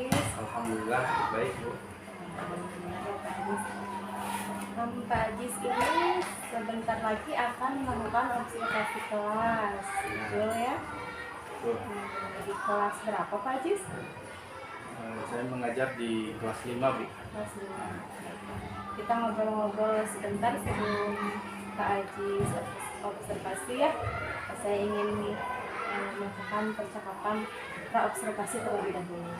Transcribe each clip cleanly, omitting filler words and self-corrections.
Ajis? Alhamdulillah baik Bu. Alhamdulillah ya Pak Ajis. Pak Ajis ini sebentar lagi akan melakukan observasi kelas, betul ya? Betul. Di kelas berapa Pak Ajis? Saya mengajar di kelas 5 Bu. Kelas 5. Kita ngobrol-ngobrol sebentar sebelum Pak Ajis observasi ya. Saya ingin melakukan percakapan pra-observasi terlebih dahulu.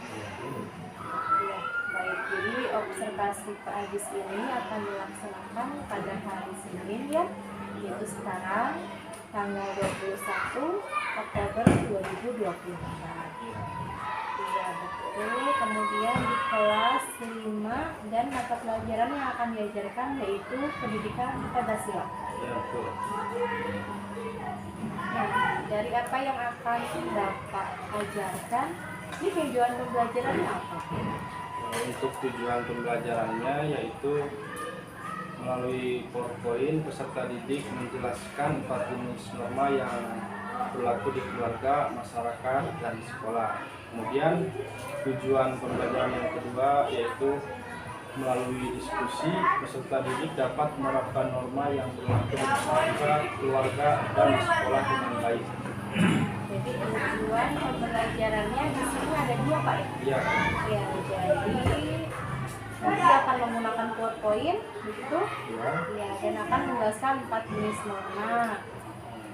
Ya, baik. Jadi observasi Pak Ajis ini akan dilaksanakan pada hari Senin ya, yaitu sekarang tanggal 21 Oktober 2024. Iya betul. Kemudian di kelas 5 dan mata pelajaran yang akan diajarkan yaitu pendidikan Pancasila. Ya betul. Nah, dari apa yang akan Bapak ajarkan, ini tujuan pembelajarannya apa? Untuk tujuan pembelajarannya yaitu melalui PowerPoint peserta didik menjelaskan 4 jenis norma yang berlaku di keluarga, masyarakat, dan sekolah. Kemudian tujuan pembelajaran yang kedua yaitu melalui diskusi peserta didik dapat menerapkan norma yang berlaku di masyarakat, keluarga, dan sekolah dengan baik. Jadi tujuan pembelajarannya di sini ada 2 Pak ya? Iya. Ya, jadi nanti akan menggunakan PowerPoint begitu? Ya. Ya, dan akan menjelaskan 4 jenis norma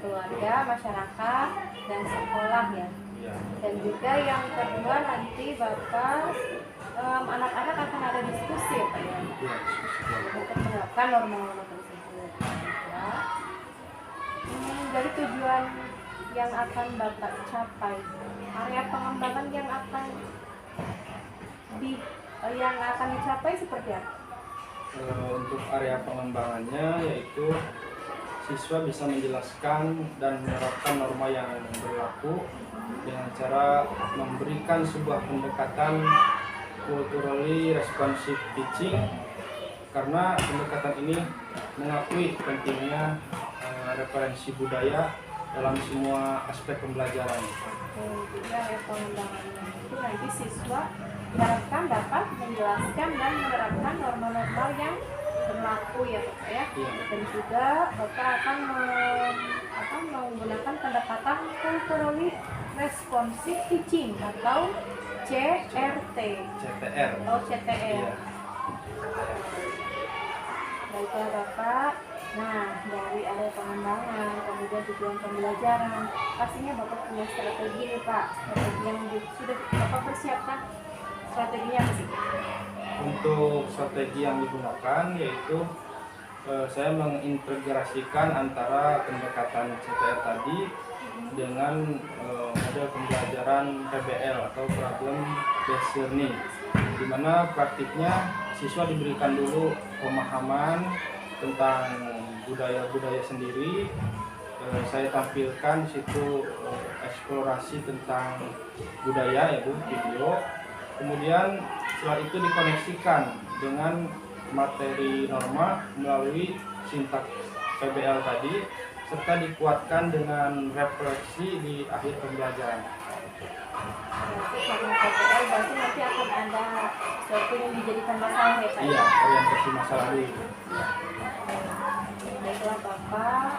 keluarga, masyarakat, dan sekolah ya. Ya. Dan juga yang kedua nanti Bapak anak-anak akan ada diskusi ya Pak ya, Ya. untuk menerapkan norma-norma tersebut ya. Dari tujuan yang akan Bapak capai, area pengembangan yang akan dicapai seperti apa? Untuk area pengembangannya yaitu siswa bisa menjelaskan dan menerapkan norma yang berlaku dengan cara memberikan sebuah pendekatan culturally responsive teaching, karena pendekatan ini mengakui pentingnya referensi budaya dalam semua aspek pembelajaran. Jadi area pengembangannya itu nanti siswa diharapkan dapat menjelaskan dan menerapkan norma-norma yang berlaku ya Bapak ya. Iya. Dan juga Bapak akan menggunakan pendekatan culturally responsive teaching atau CRT. CTR. Oh, CTR. Iya. Baiklah Bapak. Nah, dari area pengembangan, kemudian tujuan pembelajaran, pastinya Bapak punya strategi nih Pak. Strategi yang sudah Bapak persiapkan. Strateginya apa sih? Untuk strategi yang digunakan yaitu saya mengintegrasikan antara pendekatan CTR tadi dengan model pembelajaran PBL atau Problem Based Learning, di mana praktiknya siswa diberikan dulu pemahaman tentang budaya-budaya sendiri. Saya tampilkan di situ eksplorasi tentang budaya ya Bu, video. Kemudian setelah itu dikoneksikan dengan materi norma melalui sintaks PBL tadi, serta dikuatkan dengan refleksi di akhir pembelajaran. Berarti karena PBL berarti nanti akan ada sesuatu yang dijadikan masalah ya Pak? Iya, orientasi masalah dulu. Baiklah Bapak,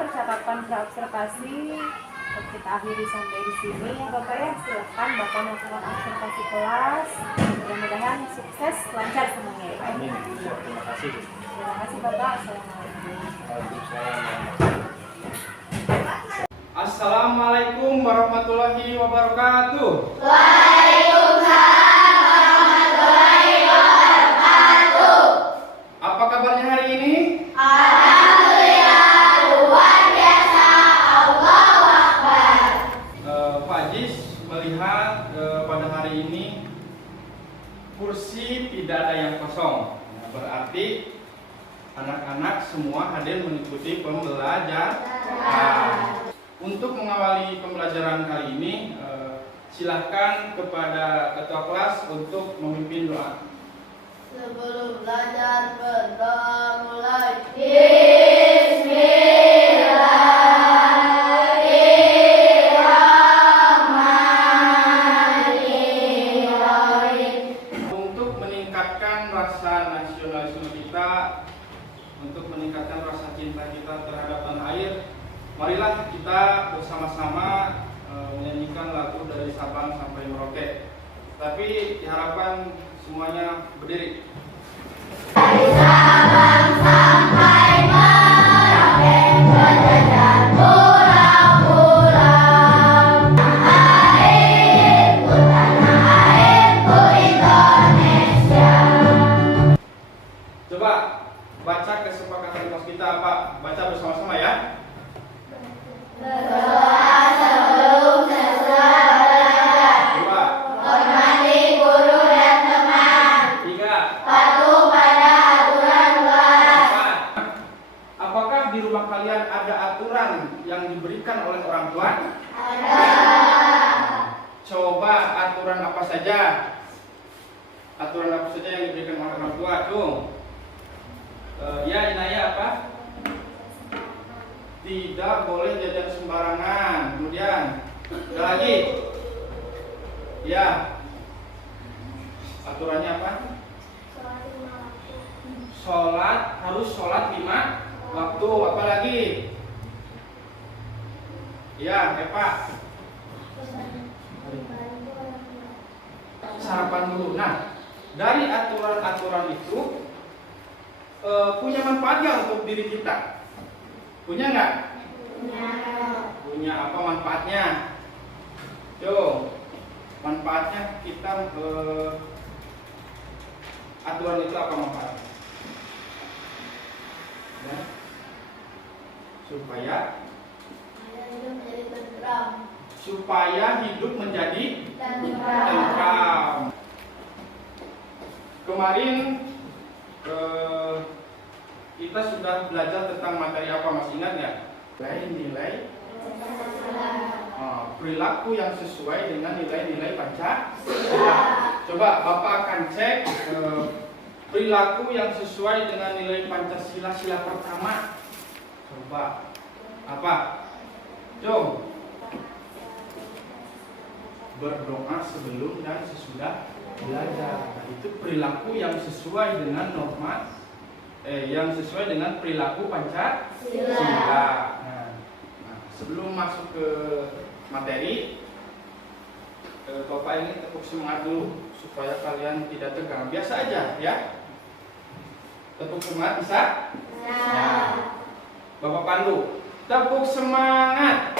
percakapan pra-observasi kita akhiri sampai di sini ya Bapak ya. Silakan Bapak melakukan observasi kelas. Mudah-mudahan sukses, lancar semuanya ya Pak. Amin. Ya, terima kasih. Terima kasih Bapak. Assalamualaikum. Waalaikumsalam. Assalamualaikum warahmatullahi wabarakatuh. Apa kabarnya hari ini? Pak Ajis melihat pada hari ini kursi tidak ada yang kosong. Berarti anak-anak semua hadir mengikuti pembelajaran. Untuk mengawali pembelajaran kali ini, silahkan kepada ketua kelas untuk memimpin doa. Sebelum belajar berdoa mulai. Bismillahirrahmanirrahim. dari Sabang sampai Merauke. Tapi diharapkan semuanya berdiri. Dari Sabang sampai Merauke, berjajar pulau-pulau. Tanah airku Indonesia. Coba baca kesepakatan kelas kita apa? Baca bersama-sama ya. Berdoa sebelum selesai belajar. 2. Hormati guru dan teman. 3. Patuh pada aturan kelas. 4. Apakah di rumah kalian ada aturan yang diberikan oleh orang tua? Ada. Coba aturan apa saja? Aturan apa saja yang diberikan oleh orang tua? Tuh. Ya, Inaya apa? Tidak boleh jajan sembarangan. Kemudian ada lagi. Ya. Aturannya apa? Harus sholat 5 waktu. Apa lagi? Ya, Eva. Sarapan dulu. Nah, dari aturan-aturan itu punya manfaatnya untuk diri kita. Punya nggak? Punya apa manfaatnya? Yo, manfaatnya kita aturan itu apa manfaatnya? Ya. Supaya hidup menjadi tentram. Kemarin kita sudah belajar tentang materi apa, masih ingat ya? Nilai perilaku yang sesuai dengan nilai-nilai Pancasila. Coba Bapak akan cek perilaku yang sesuai dengan nilai Pancasila sila pertama. Coba apa? Jom. Berdoa sebelum dan sesudah belajar. Nah, itu perilaku yang sesuai dengan norma, yang sesuai dengan perilaku Pancasila. Nah, sebelum masuk ke materi, Bapak ini tepuk semangat dulu supaya kalian tidak tegang. Biasa aja ya. Tepuk semangat bisa? Ya. Bapak pandu. Tepuk semangat.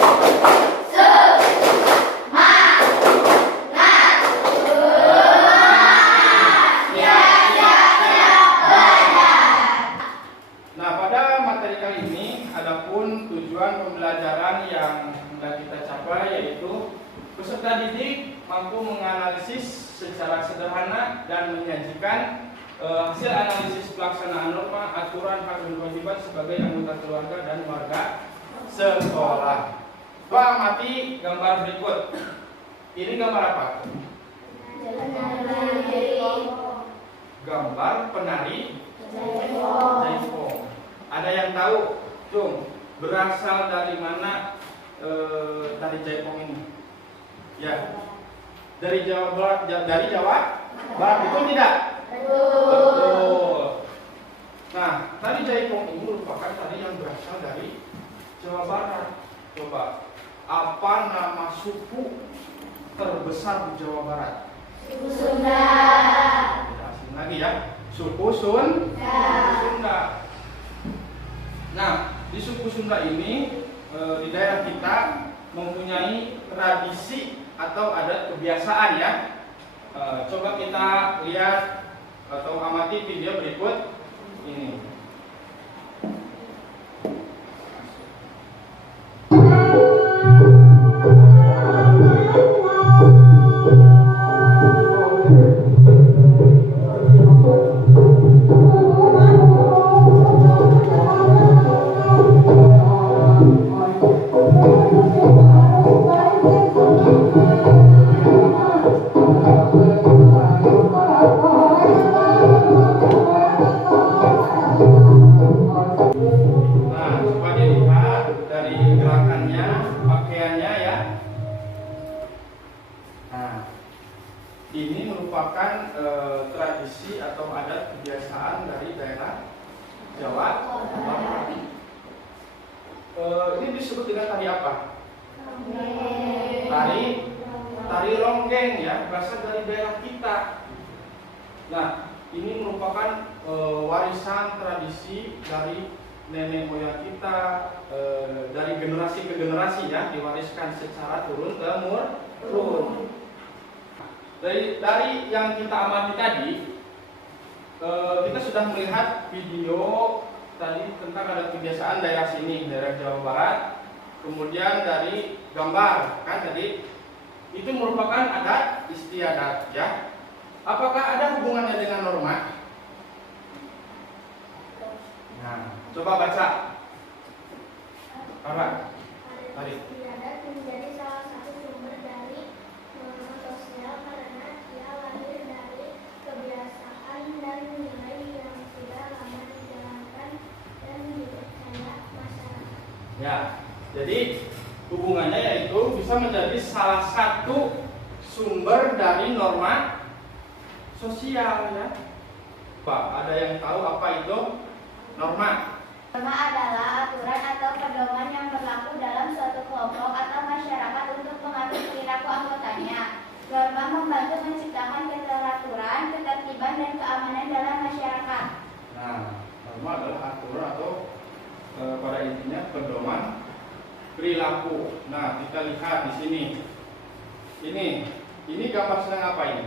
Nah, pada materi kali ini adapun tujuan pembelajaran yang hendak kita capai yaitu peserta didik mampu menganalisis secara sederhana dan menyajikan hasil analisis pelaksanaan norma, aturan, hak dan kewajiban sebagai anggota keluarga dan warga sekolah. Coba amati gambar berikut. Ini gambar apa? Gambar penari jaipong. Ada yang tahu, Cung, berasal dari mana tari jaipong ini? Ya, dari Jawa Barat, betul tidak? Betul. Nah, tari jaipong ini merupakan tari yang berasal dari Jawa Barat. Coba, apa nama suku terbesar di Jawa Barat? Suku Sunda. Kita asing lagi ya, suku Sunda. Nah, di suku Sunda ini di daerah kita mempunyai tradisi atau adat kebiasaan ya. Coba kita lihat atau amati video berikut ini. Ini merupakan tradisi atau adat kebiasaan dari daerah Jawa Barat. Ini disebut dengan tari apa? Tari tari ronggeng ya, berasal dari daerah kita. Nah, ini merupakan warisan tradisi dari nenek moyang kita, dari generasi ke generasi ya, diwariskan secara turun temurun. Dari yang kita amati tadi, kita sudah melihat video tadi tentang ada kebiasaan daerah sini, daerah Jawa Barat. Kemudian dari gambar kan tadi itu merupakan adat istiadat ya. Apakah ada hubungannya dengan norma? Nah, coba baca. Apa? Tarik. Istiadat menjadi salah satu sumber dari norma sosial karena ia lahir dari kebiasaan dan nilai yang sudah lama dijalankan dan dipercaya masyarakat. Ya, jadi hubungannya yaitu bisa menjadi salah satu sumber dari norma sosial ya. Pak, ada yang tahu apa itu norma? Norma adalah aturan atau pedoman yang berlaku dalam suatu kelompok atau masyarakat untuk mengatur perilaku anggotanya. Norma membantu menciptakan keteraturan, ketertiban, dan keamanan dalam masyarakat. Nah, norma adalah aturan atau pada intinya pedoman perilaku. Nah, kita lihat di sini. Ini gambar sedang apa ini?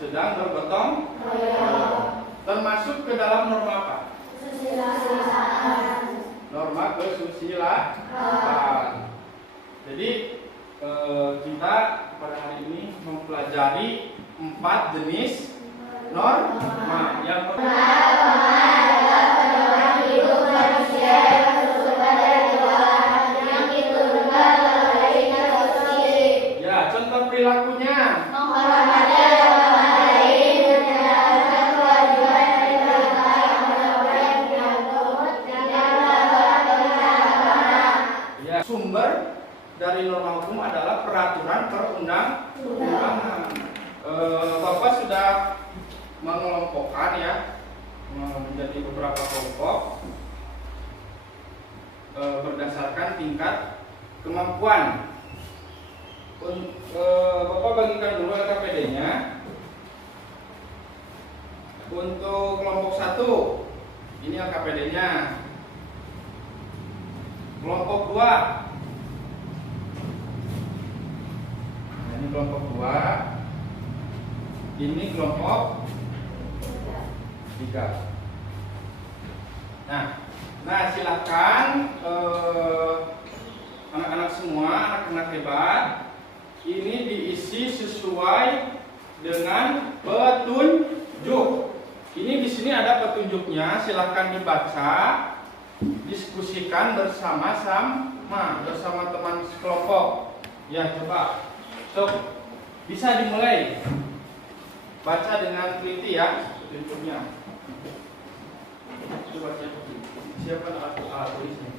Sedang bergotong royong. Termasuk ke dalam norma apa? Norma kesusilaan. Jadi kita pada hari ini mempelajari 4 jenis norma. Yang pertama adalah pedoman hidup manusia yang bersumber dari Tuhan, yang diturunkan melalui instruksi. ya, contoh perilakunya. Menghormati dan menghargai, menjalankan kewajiban dan perintah yang benar yang diatur, tidak melanggar perintah agama. Ya, sumber dari norma hukum adalah peraturan perundang-undangan. Bapak sudah mengelompokkan ya menjadi beberapa kelompok berdasarkan tingkat kemampuan. Bapak bagikan dulu LKPD-nya. Untuk kelompok 1 ini LKPD-nya. Kelompok 2, nah, ini kelompok 2. Ini kelompok 3. Nah silakan anak-anak semua, anak-anak hebat, ini diisi sesuai dengan petunjuk. Ini di sini ada petunjuknya, silahkan dibaca, diskusikan bersama-sama bersama teman sekelompok. Ya, coba. Bisa dimulai. Baca dengan teliti ya petunjuknya. Coba siapkan alat tulisnya.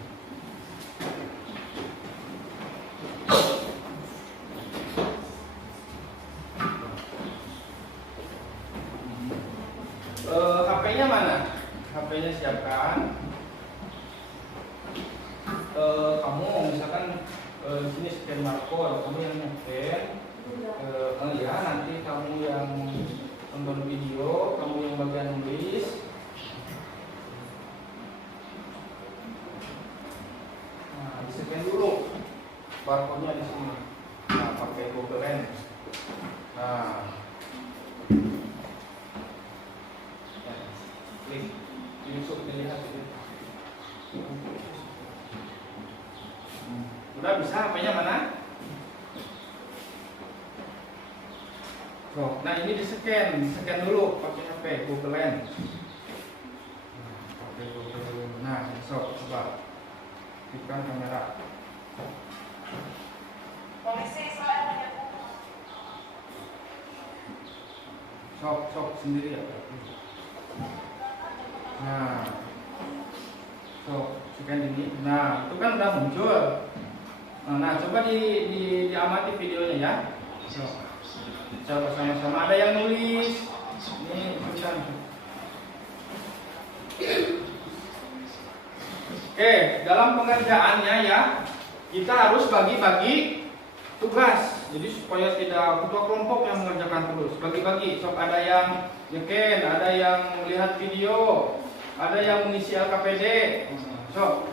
HP-nya mana? HP-nya siapkan. Kamu misalkan di sini scan barcode, kamu yang nge-scan. Ya nanti kamu yang nonton video, kamu yang bagian nulis. Nah, di-scan dulu barcode-nya di sini. Nah, pakai Google Lens. Nah, klik, diusuk, dilihat ini. Udah bisa HP-nya mana? Nah ini di-scan dulu pakai HP Google Lens. Nah, coba bukan kamera. Sok sendiri ya. Nah, scan ini. Nah, itu kan udah muncul. Nah, coba diamati videonya ya. Coba sama-sama, ada yang nulis. Ini tulisan. Oke, dalam pengerjaannya ya, kita harus bagi-bagi tugas. Jadi supaya tidak ketua kelompok yang mengerjakan terus. Bagi-bagi. Sok ada yang nyeken, ada yang melihat video, ada yang mengisi LKPD. Sok.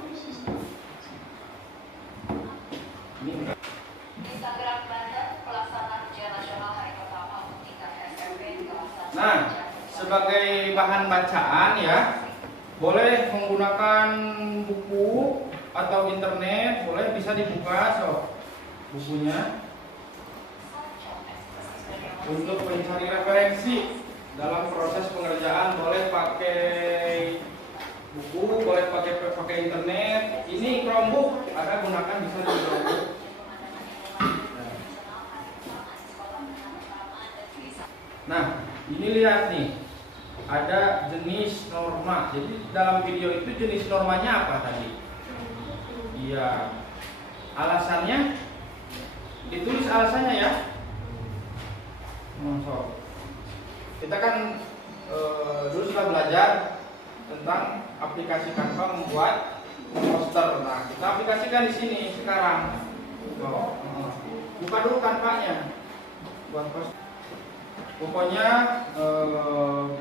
Ini Instagram Banten pelaksanaan ujian nasional hari pertama untuk tingkat SMP di kawasan. Nah, sebagai bahan bacaan ya, boleh menggunakan buku atau internet, boleh bisa dibuka bukunya untuk mencari referensi dalam proses pengerjaan. Boleh pakai buku, boleh pakai internet. Ini Chromebook, ada gunakan bisa di Chromebook. Nah, ini lihat nih, ada jenis norma. Jadi dalam video itu jenis normanya apa tadi? Iya, alasannya ditulis alasannya ya. Kita kan dulu sudah belajar tentang aplikasi Canva membuat poster. Nah, kita aplikasikan di sini sekarang. Buka dulu Canva-nya buat poster. Pokoknya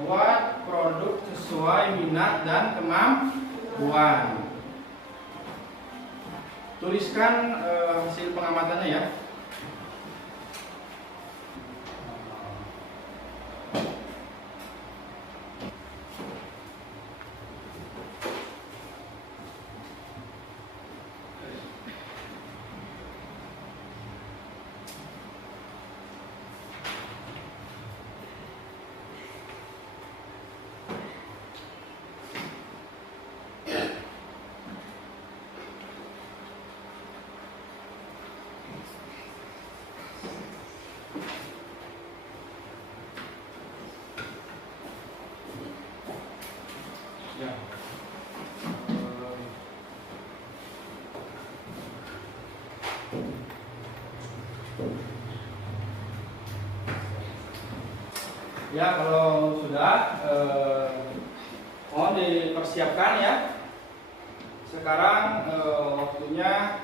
buat produk sesuai minat dan kemampuan. Tuliskan hasil pengamatannya ya. Ya. Ya, kalau sudah mohon dipersiapkan ya. Sekarang waktunya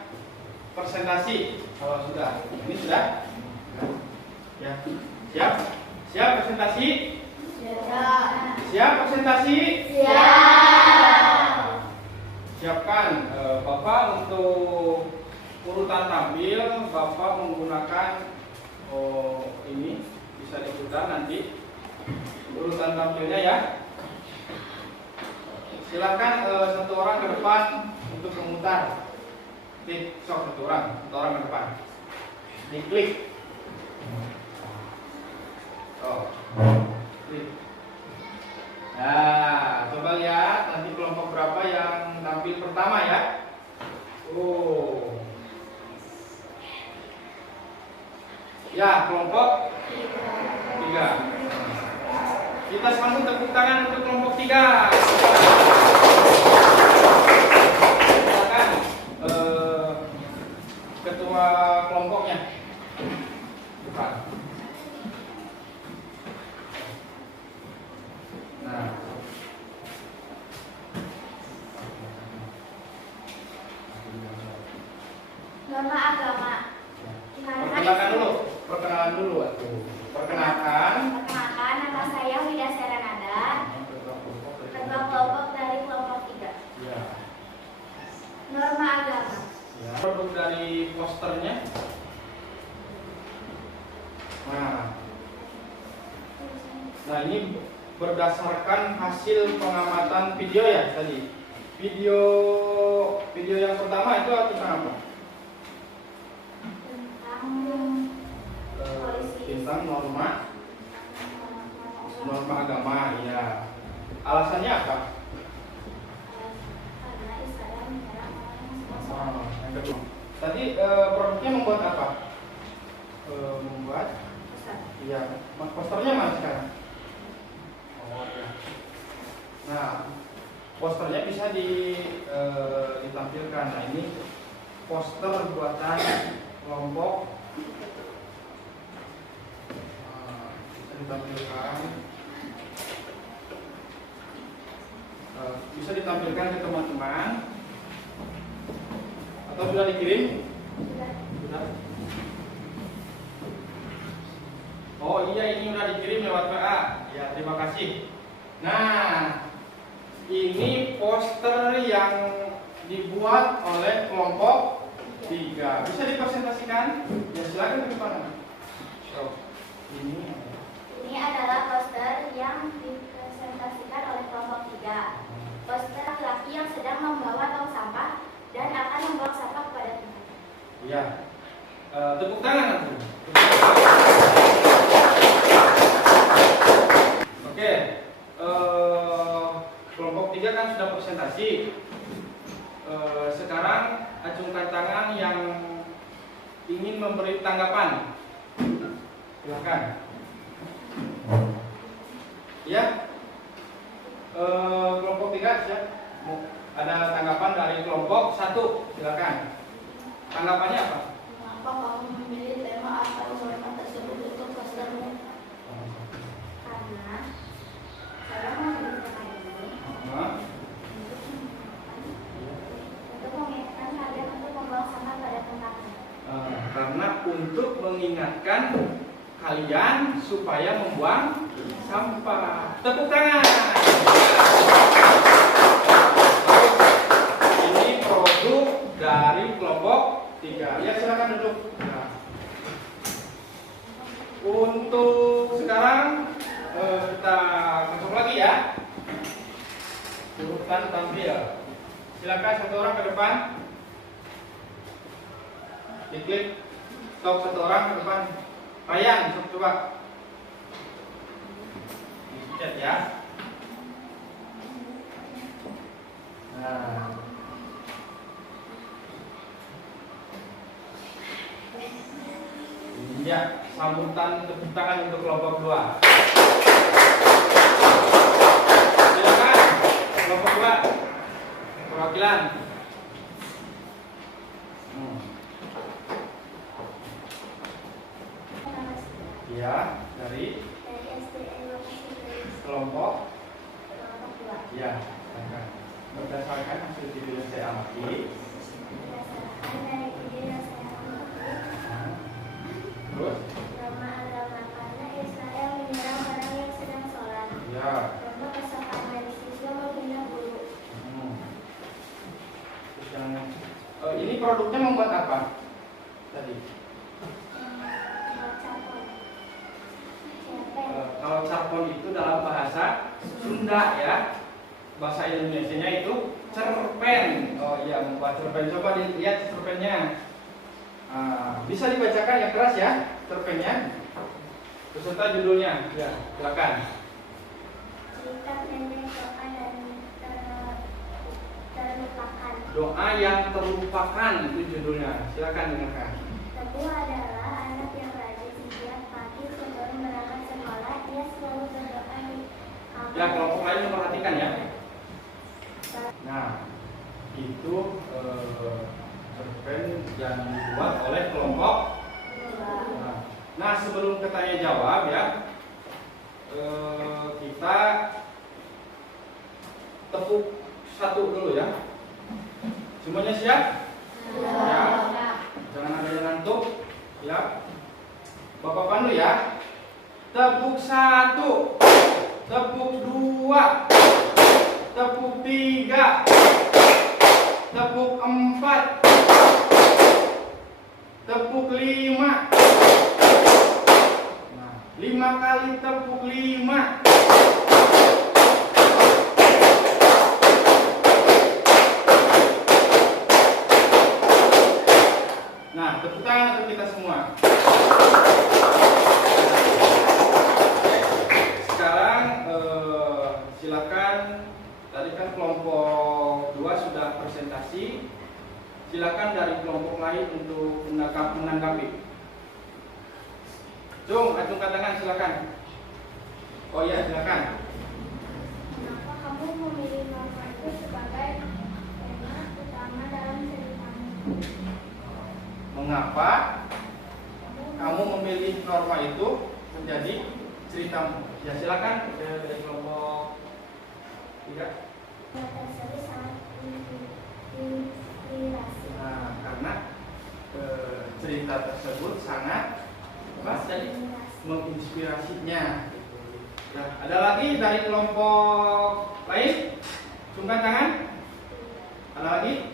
presentasi. Kalau sudah, ini sudah. Ya, siap? Siap presentasi? Siap presentasi? Siapkan Bapak untuk urutan tampil. Bapak menggunakan ini bisa diputar nanti urutan tampilnya ya. Silakan satu orang ke depan untuk memutar. Satu orang ke depan. Diklik. Klik. Nah, coba lihat nanti kelompok berapa yang tampil pertama ya. Ya, kelompok 3. Kita langsung tepuk tangan untuk kelompok 3. Silakan ketua kelompoknya. Depan. Nah. Norma agama. Perkenalan dulu. Perkenalkan. Perkenalkan, nama saya Wida Serenada, ketua kelompok dari kelompok 3. Ya. Norma agama. Ya. Produk dari posternya. Nah, ini berdasarkan hasil pengamatan video ya tadi. Video yang pertama itu tentang apa? Tentang norma agama ya. Alasannya apa? Karena Islam menyerang orang yang Yang kedua. Tadi produknya membuat apa? Membuat iya. Posternya mana sekarang? Ya. Nah, posternya bisa ditampilkan. Nah, ini poster buatan kelompok. Bisa ditampilkan. Bisa ditampilkan ke teman-teman. Atau sudah dikirim? Sudah. Oh iya, ini udah dikirim lewat WA. Ya, terima kasih. Nah, ini poster yang dibuat oleh kelompok 3. Bisa dipresentasikan? Ya, silakan ke depan. So, Ini adalah poster yang dipresentasikan oleh kelompok 3. Poster laki-laki yang sedang membawa tong sampah dan akan membuang sampah kepada tempatnya. ya. Tepuk tangan nanti. Oke. Kelompok 3 kan sudah presentasi. Sekarang acungkan tangan yang ingin memberi tanggapan. Silakan. Ya. Kelompok 3 siap. Ada tanggapan dari kelompok 1. Silakan. Tanggapannya apa? Mengapa kamu memilih tema atau norma tersebut untuk postermu? Karena saya memilih tema ini untuk mengingatkan kalian untuk membuang sampah pada tempatnya. Karena untuk mengingatkan kalian supaya membuang sampah. Tepuk tangan. Ini produk dari kelompok 3. Ya, silakan duduk. Nah. Untuk sekarang kita masuk lagi ya. Urutan tampil. Silakan satu orang ke depan. Diklik. Stop satu orang ke depan. Ryan, coba. Dicat ya. Nah. Ini ya, sambutan tepuk tangan untuk kelompok 2. Silakan, kelompok 2. Perwakilan. Ya, dari SDN kelompok. kelompok 2. Ya, silakan. Berdasarkan hasil video yang saya amati. Berdasarkan dari video yang saya amati, Terus? agama karena Israel menyerang orang yang sedang sholat. Ya. Contoh kesalahan dari siswa menghina guru. Terus yang ini produknya membuat apa? Tadi. Kalau carpon itu dalam bahasa Sunda ya. Bahasa Indonesianya itu cerpen. Oh iya, membuat cerpen. Coba dilihat cerpennya. Bisa dibacakan yang keras ya cerpennya. Beserta judulnya. Ya, silakan. Cerita pendek doa dan terlupakan. Doa yang terlupakan itu judulnya. Silakan dengarkan. Teguh adalah anak yang rajin. Setiap pagi sebelum berangkat sekolah, dia selalu berdoa di kamar. Ya, kelompok lain memperhatikan ya. Nah, itu cerpen yang dibuat oleh kelompok. Nah, sebelum ke tanya jawab ya, kita tepuk satu dulu ya. Semuanya siap? Ya. Jangan ada yang ngantuk. Ya. Bapak Pandu ya. Tepuk 1, tepuk 2, tepuk 3, tepuk 4, tepuk 5. Nah, 5 kali tepuk 5. Nah, tepuk tangan untuk kita semua. Sekarang silakan. Tadi kan kelompok 2 sudah presentasi. Silakan dari kelompok lain untuk menanggapi. Cung, acungkan tangan silakan. Oh iya, silakan. Kenapa kamu memilih norma itu sebagai tema utama dalam ceritamu? Mengapa kamu memilih norma itu menjadi ceritamu? Ya silakan dari kelompok 3. Tersebut sangat inspirasi. Nah, karena cerita tersebut sangat Mas jadi menginspirasinya. Ya, ada lagi dari kelompok lain? Sungkan tangan. Ada lagi?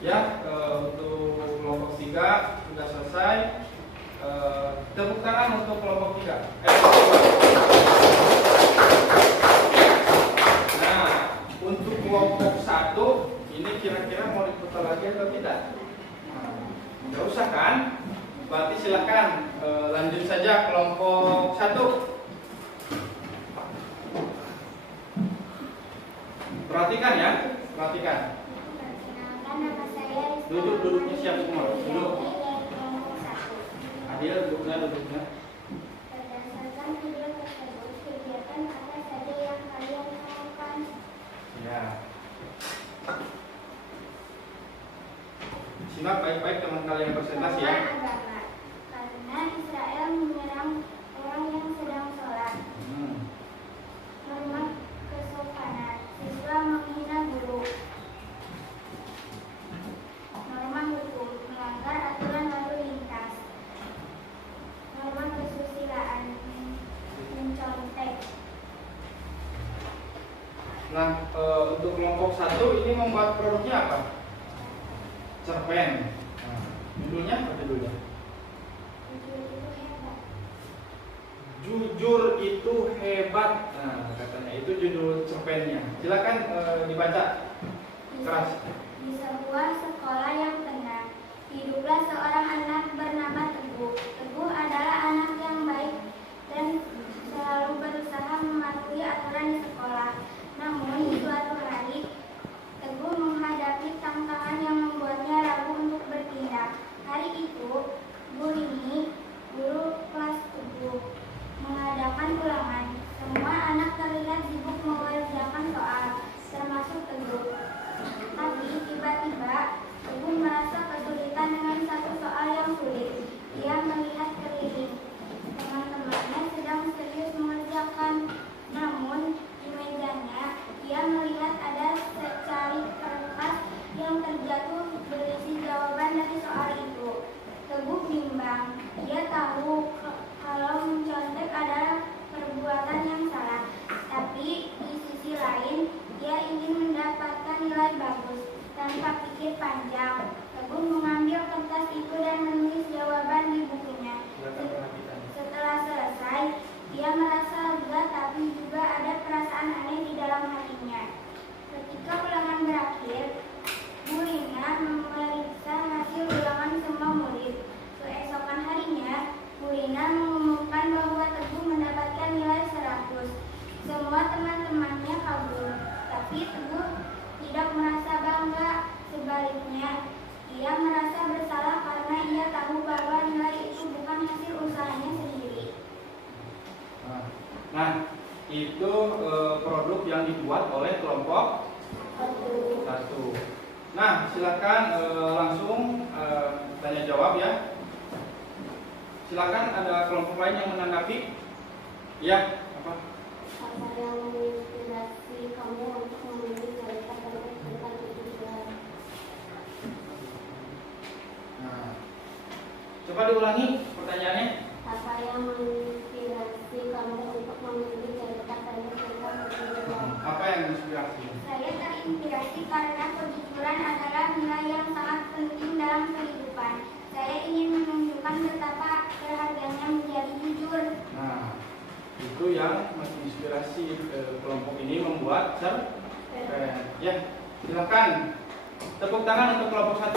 Ya, untuk kelompok 3 sudah selesai. Tepuk tangan untuk kelompok 3. Nah, untuk kelompok 1 ini kira-kira mau diputar lagi atau tidak? Nggak usah kan? Berarti silakan lanjut saja kelompok 1. Perhatikan ya, perhatikan. Perkenalkan, nama saya Rizka. Duduknya siap semua. Duduk. Dari kelompok 1. Adil, duduknya. Berdasarkan video tersebut, kegiatan apa saja yang kalian lakukan? Ya. Simak baik-baik teman kalian presentasi ya. Agama. Karena Israel menyerang orang yang sedang sholat. Norma kesopanan. Siswa menghina guru. Norma hukum. Melanggar aturan lalu lintas. Norma kesusilaan. Mencontek. Nah, untuk kelompok 1 ini membuat produknya apa? Cerpen. Nah, judulnya apa judulnya? Jujur itu hebat. Nah, katanya itu judul cerpennya. Silakan dibaca. Keras. Di sebuah sekolah yang tenang, hiduplah seorang anak bernama Teguh. Teguh adalah anak yang baik dan selalu berusaha mematuhi aturan di sekolah. Namun, suatu hari, Teguh menghadapi tantangan yang membuatnya ragu untuk bertindak. Hari itu, Bu Rini, guru kelas Teguh, mengadakan ulangan. Semua anak terlihat sibuk mengerjakan soal, termasuk Teguh. Tapi tiba-tiba Teguh merasa kesulitan dengan satu soal yang sulit. Ia melihat keliling. Teman-temannya sedang serius mengerjakan. Namun di mejanya ia melihat ada secari kertas yang terjatuh berisi jawaban dari soal itu. Teguh bimbang. Ia tahu kalau mencontek adalah perbuatan yang salah. Tapi di sisi lain ia ingin mendapatkan nilai bagus. Tanpa pikir panjang, Teguh mengambil kertas itu dan menulis jawaban di bukunya. Setelah selesai, ia merasa lega tapi juga ada perasaan aneh di dalam hatinya. Ketika ulangan berakhir, Bu Rina memeriksa hasil ulangan semua murid. Keesokan harinya, Bu Rina mengumumkan bahwa Teguh mendapatkan nilai 100. Semua teman-temannya kabur, tapi Teguh tidak merasa bangga. Sebaliknya, ia merasa bersalah karena ia tahu bahwa nilai itu bukan hasil usahanya sendiri. Nah, itu produk yang dibuat oleh kelompok 1. Nah, silakan langsung tanya jawab ya. Silakan ada kelompok lain yang menanggapi. Ya, apa? Apa yang menginspirasi kamu untuk memilih cerita tentang tujuan? Nah, coba diulangi pertanyaannya. Apa yang menginspirasi kamu untuk memilih cerita tentang tujuan? Apa yang menginspirasi? Saya terinspirasi karena kejujuran adalah nilai yang sangat penting dalam kehidupan. Saya ingin menunjukkan betapa berharganya menjadi jujur. Nah, itu yang menginspirasi kelompok ini membuat cerpen. Ya, silakan tepuk tangan untuk kelompok 1.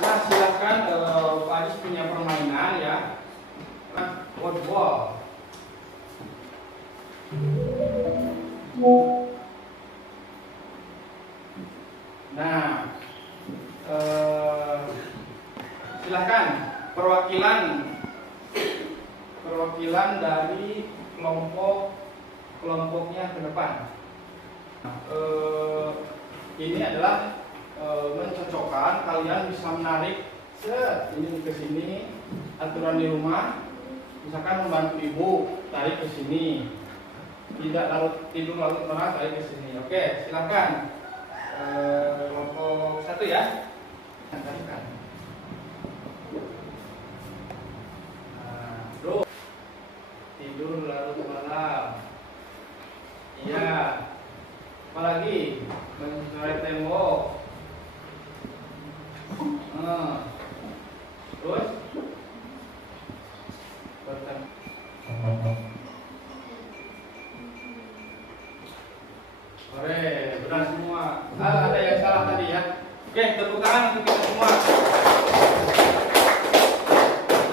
Nah, silakan Pak Adis punya permainan ya. Nah, wordball. Nah, silakan perwakilan dari kelompoknya ke depan. Ini adalah mencocokkan, kalian bisa menarik ini ke sini, aturan di rumah, misalkan membantu ibu tarik ke sini, tidak tidur larut malam tarik ke sini. Oke, silakan kelompok 1 ya. Terus tidur larut malam. Iya. Apalagi mencoret tembok. Terus Oke, benar semua. Ada yang salah tadi ya. Oke, tepuk tangan untuk kita semua.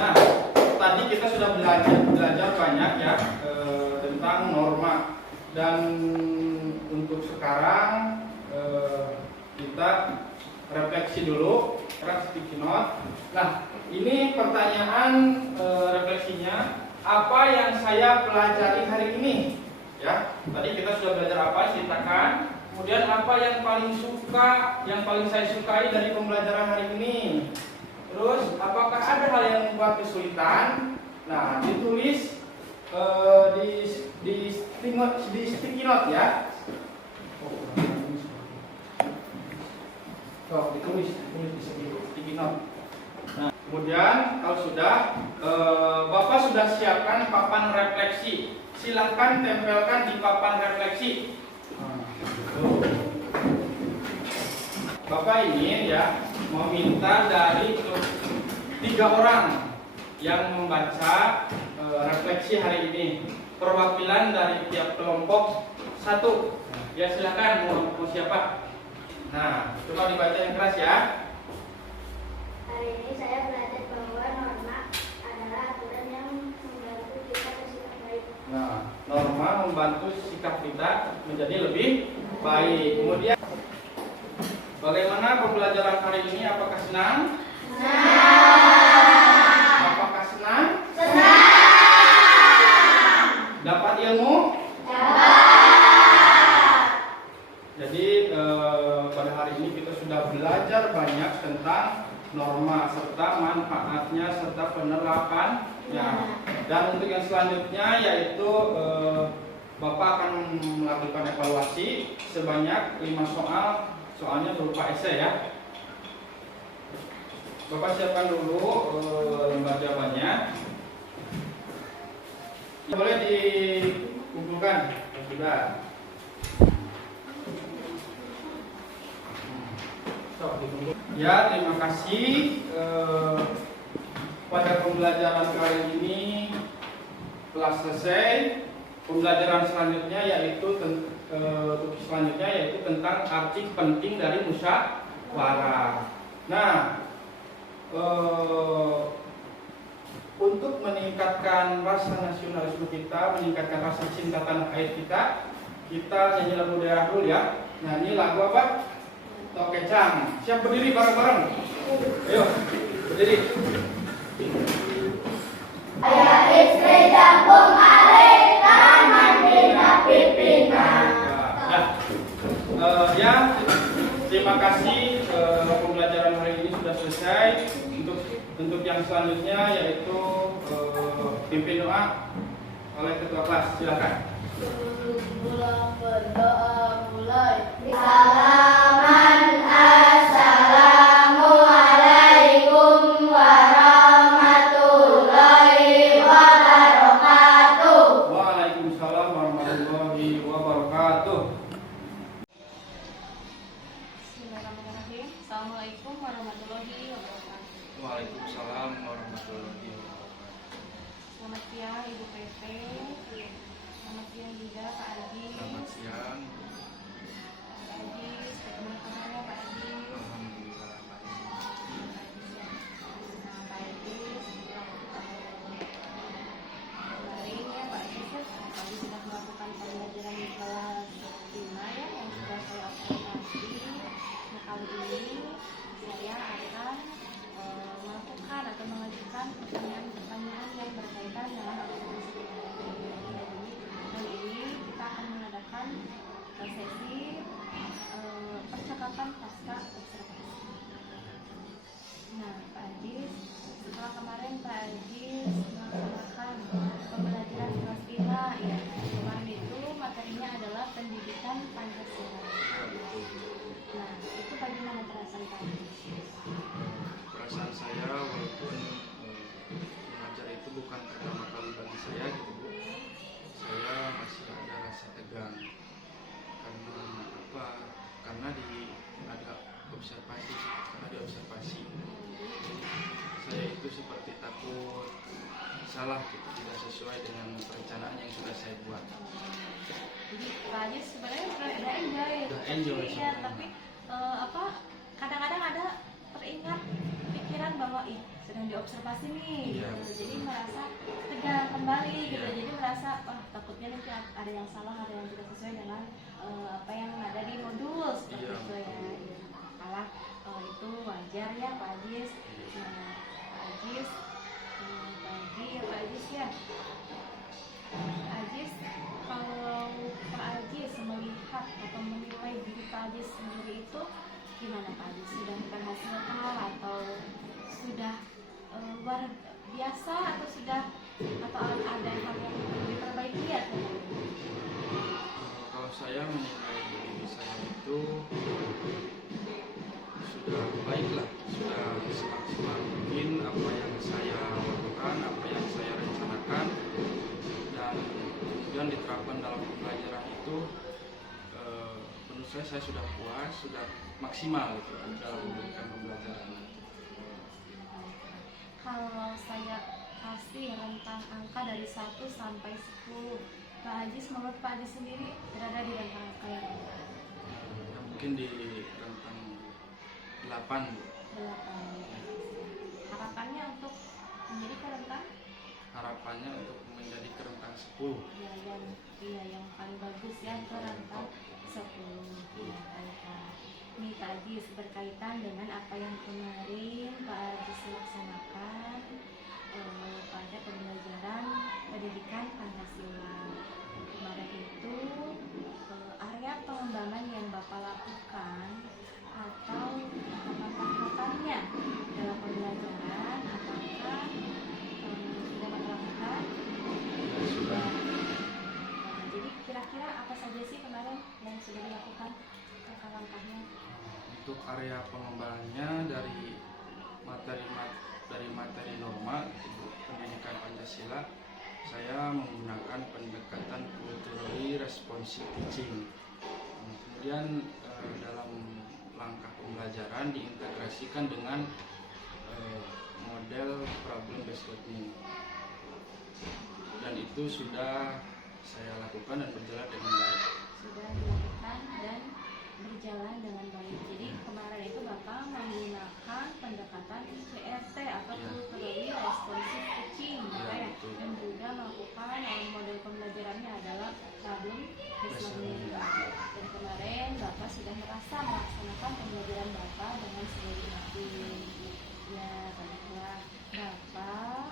Nah, tadi kita sudah belajar banyak ya tentang norma, dan untuk sekarang kita refleksi dulu, sticky note. Nah, ini pertanyaan refleksinya, apa yang saya pelajari hari ini? Ya, tadi kita sudah belajar apa, ceritakan. Kemudian apa yang paling saya sukai dari pembelajaran hari ini? Terus, apakah ada hal yang membuat kesulitan? Nah, ditulis di sticky note ya. Ditulis di sticky note. Nah, kemudian kalau sudah, Bapak sudah siapkan papan refleksi. Silahkan tempelkan di papan refleksi. Bapak ini ya meminta dari 3 orang yang membaca refleksi hari ini, perwakilan dari tiap kelompok 1. Ya silahkan, mau siapa? Nah, coba dibaca yang keras ya. Hari ini saya belajar bahwa norma adalah aturan yang membantu kita bersikap baik. Nah, norma membantu sikap kita menjadi lebih baik. Kemudian, bagaimana pembelajaran hari ini? Apakah senang? Senang. Apakah senang? Senang. Dapat ilmu? Dapat. Jadi pada hari ini kita sudah belajar banyak tentang norma serta manfaatnya serta penerapannya. Dan untuk yang selanjutnya yaitu Bapak akan melakukan evaluasi sebanyak 5 soal. Soalnya berupa esai ya. Bapak siapkan dulu lembar jawabannya. Boleh dikumpulkan. Sudah. Ya, terima kasih. Pada pembelajaran kali ini telah selesai. Pembelajaran selanjutnya yaitu tentang arti penting dari musyawarah. Nah, untuk meningkatkan rasa nasionalisme kita, meningkatkan rasa cinta tanah air kita nyanyi lagu daerah dulu ya. Nyanyi lagu apa? Tok Kecang. Siap berdiri bareng-bareng. Ayo, berdiri. Ayah istri jambung alik, taman bina pimpinan. Ya, terima kasih. Pembelajaran hari ini sudah selesai. Untuk yang selanjutnya yaitu pimpin doa oleh ketua kelas. Silakan. Sebelum berdoa mulai. Assalamualaikum warahmatullahi wabarakatuh. Waalaikumsalam warahmatullahi wabarakatuh. Bismillahirrahmanirrahim. Assalamualaikum warahmatullahi wabarakatuh. Waalaikumsalam warahmatullahi wabarakatuh. Selamat siang Ibu PP. Selamat siang juga Pak Adi. Selamat siang. Pak Adi, bagaimana kabarnya Pak Adi? Alhamdulillah baik. Nah, Pak Adi, kemarin ya Pak Adi, tadi sudah melakukan pembelajaran di kelas 5 ya, yang sudah saya observasi. Nah, kali ini saya akan melakukan atau mengajukan pertanyaan-pertanyaan yang berkaitan dengan observasi. Kali ini kita akan mengadakan sesi percakapan pasca observasi. Nah, Pak Adis, setelah kemarin Pak Adis melaksanakan pembelajaran kelas 5 ya, kemarin itu materinya adalah pendidikan Pancasila. Nah, observasi, karena diobservasi. Saya itu seperti takut salah gitu, tidak sesuai dengan perencanaan yang sudah saya buat. Jadi Pak Ajis sebenarnya udah enjoy. Udah enjoy Iya, sebenarnya. tapi kadang-kadang ada teringat pikiran bahwa sedang diobservasi nih, Iya. gitu. Jadi merasa tegang kembali gitu. Iya. Jadi merasa takutnya nanti ada yang salah, ada yang tidak sesuai dengan apa yang ada di modul seperti Iya, itu ya. betul. Iya. Kalah itu wajar ya Pak Ajis. Nah, Pak Ajis pagi ya Pak Ajis ya. Pak Ajis, kalau Pak Ajis melihat atau menilai diri Pak Ajis sendiri itu gimana Pak Ajis? Sudah berhasil atau sudah luar biasa atau ada hal yang perlu diperbaiki atau Kalau saya menilai diri saya itu sudah baiklah, sudah semaksimal mungkin apa yang saya lakukan, apa yang saya rencanakan, dan kemudian diterapkan dalam pembelajaran itu, menurut saya sudah puas, sudah maksimal gitu dalam memberikan pembelajaran. kalau saya kasih rentang angka dari 1 sampai 10, Pak Ajis, menurut Pak Ajis sendiri berada di rentang angka yang berapa? Ya, mungkin di rentang 8. 8. Harapannya untuk menjadi ke rentang Harapannya untuk menjadi ke rentang 10. yang paling bagus ya, ke rentang 10. Ya, baiklah. Ini Pak Ajis berkaitan dengan apa yang kemarin Pak Ajis laksanakan pada pembelajaran pendidikan Pancasila. Kemarin itu area pengembangan yang Bapak lakukan atau tahapan-tahapannya dalam pembelajaran, apakah sudah Bapak lakukan? Sudah. Jadi kira-kira apa saja sih kemarin yang sudah dilakukan langkah-langkahnya? Untuk area pengembangannya dari materi norma pendidikan Pancasila, saya menggunakan pendekatan culturally responsive teaching. Kemudian dalam langkah pembelajaran diintegrasikan dengan model problem based learning, dan itu sudah saya lakukan dan berjalan dengan baik. Sudah dilakukan dan berjalan dengan baik. Jadi kemarin itu Bapak menggunakan pendekatan CRT atau Ya. culturally responsive teaching, Ya, ya, betul. dan juga melakukan model pembelajarannya adalah problem based learning. Dan kemarin Bapak sudah merasa melaksanakan pembelajaran Bapak dengan sebaik mungkin. Ya, baiklah Bapak.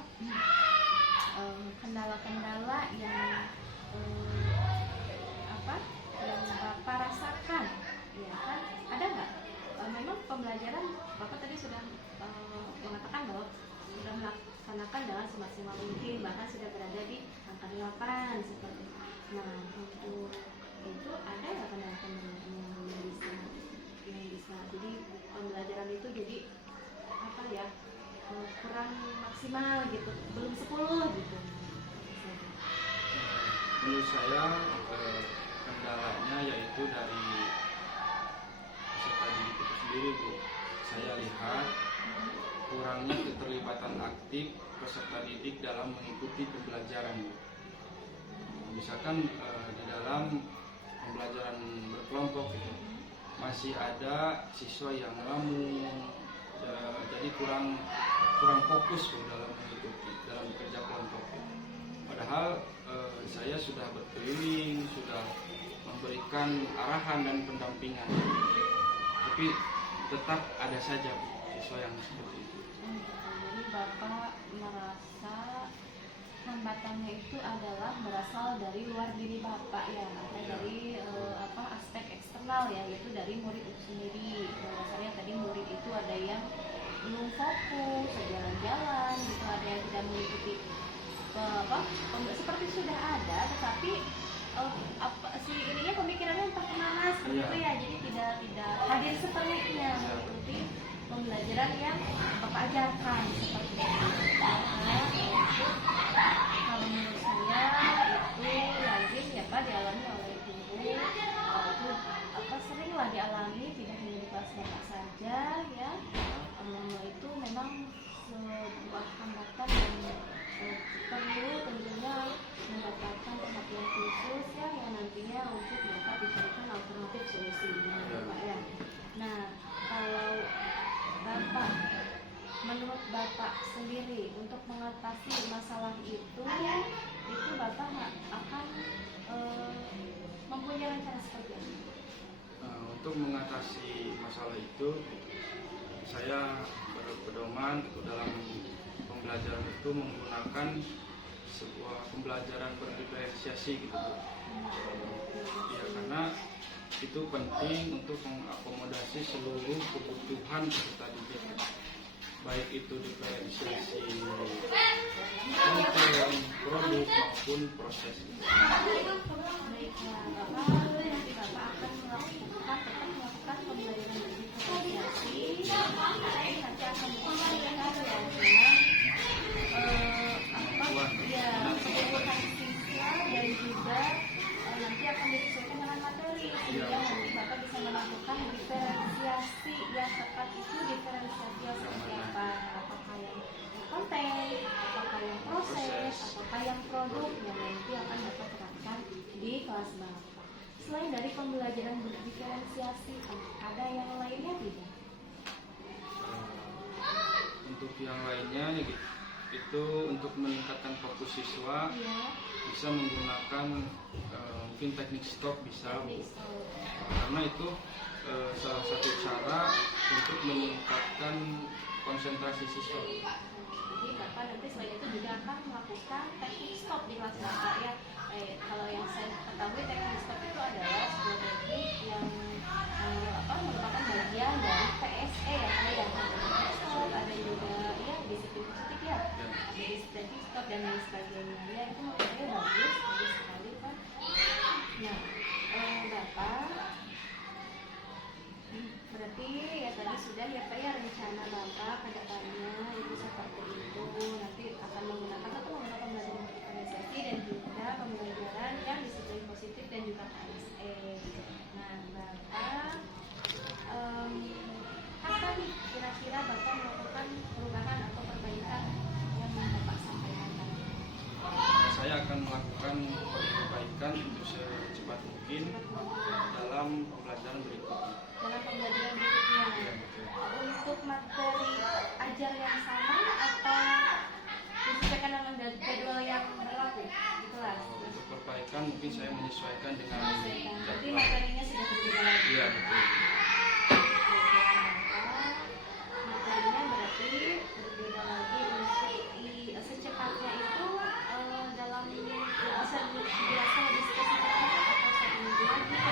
Kendala-kendala yang yang Bapak rasakan, ya kan? Ada nggak? Memang pembelajaran Bapak tadi sudah mengatakan bahwa sudah melaksanakan dengan semaksimal mungkin, bahkan sudah berada di angka 8 seperti itu. Nah, untuk itu ada nggak kendala-kendala yang bisa jadi pembelajaran itu jadi kurang maksimal gitu, belum 10 gitu. Menurut saya kendalanya yaitu dari peserta didik itu sendiri, Bu. Saya lihat kurangnya keterlibatan aktif peserta didik dalam mengikuti pembelajaran, Bu. Misalkan di dalam pembelajaran berkelompok gitu, masih ada siswa yang ngelamun, jadi kurang fokus, Bu, dalam mengikuti dalam kerja kelompok. Padahal saya sudah berkeliling, sudah memberikan arahan dan pendampingan, tapi tetap ada saja siswa yang seperti itu. Jadi Bapak merasa hambatannya itu adalah berasal dari luar diri Bapak ya, atau dari aspek eksternal ya, yaitu dari murid itu sendiri. Bahwasanya tadi murid itu ada yang belum fokus, jalan-jalan gitu, ada yang tidak mengikuti seperti sudah ada, tetapi pemikirannya entah kemana seperti itu ya, jadi tidak hadir sepenuhnya mengikuti pembelajaran yang Bapak ajarkan seperti itu. Kalau menurut saya itu lazim ya Pak dialami oleh guru, itu seringlah dialami, tidak hanya di kelas Bapak saja. mengatasi masalah itu Bapak akan mempunyai rencana seperti apa? Untuk mengatasi masalah itu, saya berpedoman dalam pembelajaran itu menggunakan sebuah pembelajaran berdiferensiasi gitu Bu. Ya, karena itu penting untuk mengakomodasi seluruh kebutuhan peserta didik, baik itu diferensiasi konten, produk maupun proses. Baiklah, nanti Bapak akan tetap melakukan pembelajaran berdiferensiasi, tapi nanti akan mengupayakan kebutuhan siswa dan juga nanti akan disesuaikan dengan materi, sehingga nanti Bapak bisa melakukan diferensiasi yang tepat. Itu diferensiasi yang seperti apa? Apakah yang konten, apakah yang proses, apakah yang produk yang nanti akan Bapak terapkan di kelas Bapak. Selain dari pembelajaran berdiferensiasi, ada yang lainnya tidak? Untuk yang lainnya itu untuk meningkatkan fokus siswa, bisa menggunakan mungkin teknik stop bisa Bu. Karena itu salah satu cara untuk meningkatkan konsentrasi siswa. Jadi Bapak nanti selain itu juga akan melakukan teknik stop di kelas Bapak ya. Kalau yang saya ketahui teknik stop itu adalah sebuah teknik yang merupakan bagian dari PSE ya, ada stop, ada juga ya disiplin positif ya, ada disiplin stop dan lain sebagainya. Ya itu menurut saya bagus sekali Pak. Nah, Bapak berarti ya tadi sudah ya Pak ya rencana Bapak ke depannya itu seperti itu, nanti akan menggunakan pembelajaran diferensiasi dan juga pembelajaran yang disiplin positif dan juga PSE. Nah Bapak apa nih kira-kira Bapak melakukan perubahan atau perbaikan yang Bapak sampaikan tadi? Saya akan melakukan perbaikan itu secepat mungkin dalam pembelajaran berikutnya. Dalam pembelajaran berikutnya, untuk materi ajar yang sama atau disesuaikan dengan jadwal yang berlaku di kelas? Untuk perbaikan mungkin saya menyesuaikan dengan berarti materinya sudah berbeda lagi. Iya betul. Materinya berarti berbeda lagi. Untuk secepatnya itu dalam bisa dijelaskan lebih spesifik atau satu minggu lagi atau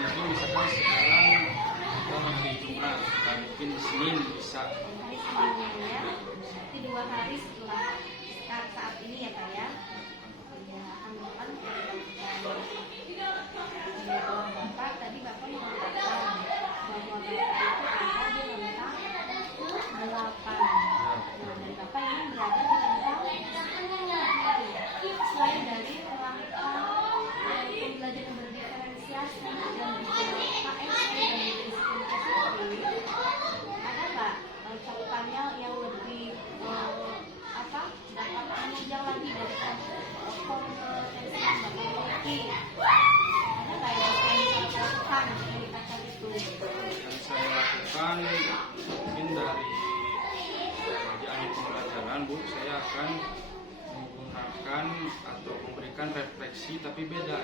Mungkin misalkan sekarang kita hari Jumat, mungkin Senin bisa. hari Seninnya ya, berarti 2 hari setelah saat ini ya Pak ya. Ya akan melakukan Bapak tadi Bapak mengatakan bahwa Bapak itu ada di rentang 8. Nah dari Bapak ini berada di rentang 10. Selain dari melakukan pembelajaran berdiferensiasi dan juga KSE dan disiplin positif, ada nggak cakupannya yang lebih dapat menunjang lagi dari kompetensi yang Bapak miliki? Ada nggak yang Bapak bisa lakukan meningkatkan itu? Yang saya lakukan mungkin dari di akhir pembelajaran Bu, saya akan menggunakan atau memberikan refleksi tapi beda.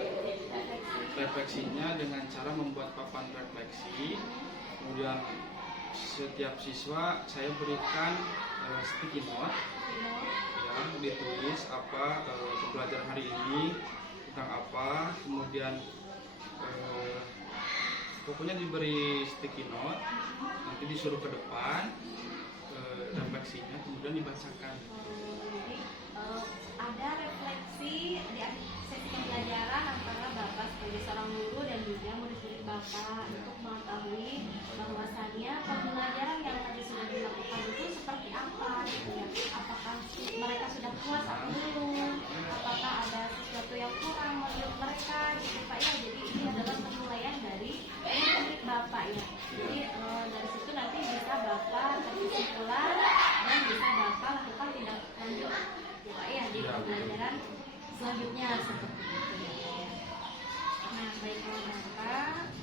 Refleksinya dengan cara membuat papan refleksi, kemudian setiap siswa saya berikan sticky note yang ditulis apa pembelajaran hari ini tentang apa, kemudian pokoknya diberi sticky note, nanti disuruh ke depan refleksinya, kemudian dibacakan. Jadi ada refleksi di akhir sesi pembelajaran antara Bapak sebagai seorang guru dan juga murid-murid Bapak untuk mengetahui bahwasannya pembelajaran yang tadi sudah dilakukan itu seperti apa gitu ya. Apakah mereka sudah puas atau belum? Apakah ada sesuatu yang kurang menurut mereka gitu Pak ya. Jadi ini adalah penilaian dari murid Bapak ya. Jadi dari situ nanti bisa Bapak berkesimpulan dan bisa Bapak lakukan tindak lanjut Pak ya di pembelajaran selanjutnya seperti itu ya. Nah baiklah Bapak.